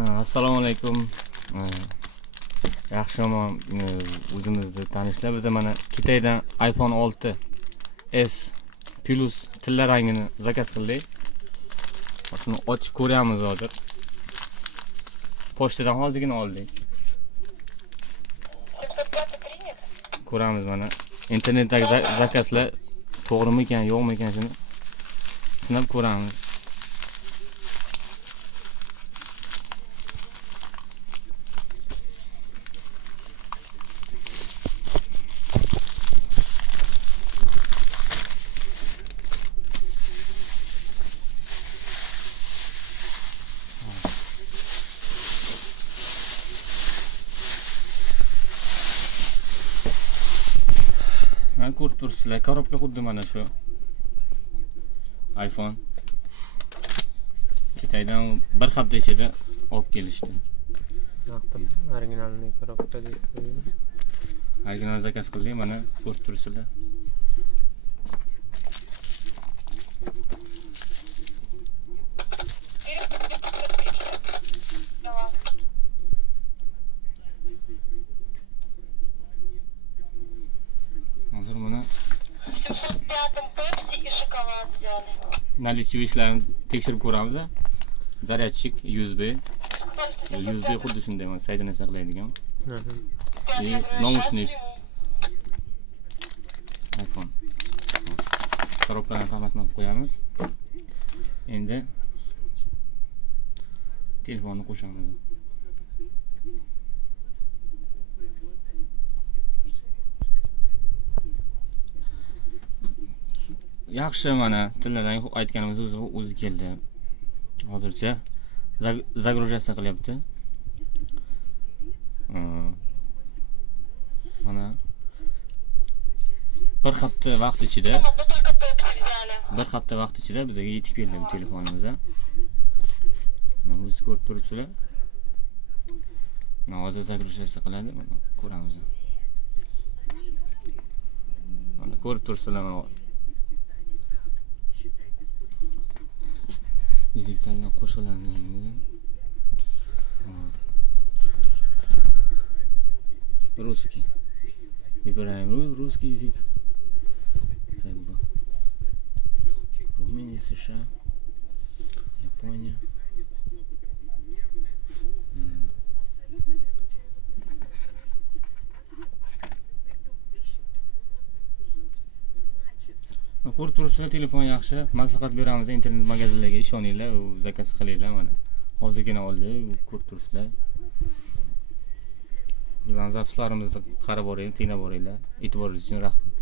Assalomu alaykum. Yaxshimon, o'zimizni tanishlar. Biz mana Kitaydan iPhone 6s Plus tilla rangini zakaz qildik. Shuni ochib ko'ramiz hozir. Pochtadan hozirgina oldik. Ko'ramiz mana. Internetdagi zakazlar to'g'rimi ekan, yo'qmi ekan shuni sinab ko'ramiz. Ko'rib turibsizlar, korobka xuddi mana shu iPhone Kitaydan bir hafta ichida olib kelishdi. Originalni korobka deydi. Original zakaz qildik, mana ko'rib turibsizlar. Hozir buni наличие ishlarini tekshirib ko'ramiz. Zaryadchik USB xuddi shunday mana saytini saqlaydigan. Naushnik iPhone. Korobkalarni hammasini olib qo'yamiz. Endi telefonni qo'shamiz. Yaxshi, mana tillarang aytganimiz o'zi keldi. Hozircha загружаться qilyapti. Mana bir hafta vaqt ichida bizga yetib keldi bu telefonimizga. O'zingiz ko'rib turibsizlar. Hozir загружаться qiladi, mana ko'ramiz. Mana ko'rib turibsizlar. Yiziklarni qo'shiladigan. Русский. Выбираем русский язык. Как бы. Румыния, США, Япония. Ko'rib turibsizlar, telefon yaxshi. Maslahat beramiz, internet magazinlarga ishoninglar, u zakaz qilinglar mana. Hozirgina oldik, ko'rib turibsizlar. Bizning zapislarimizni qarab boringlar, tinglab boringlar. E'tiboringiz uchun rahmat.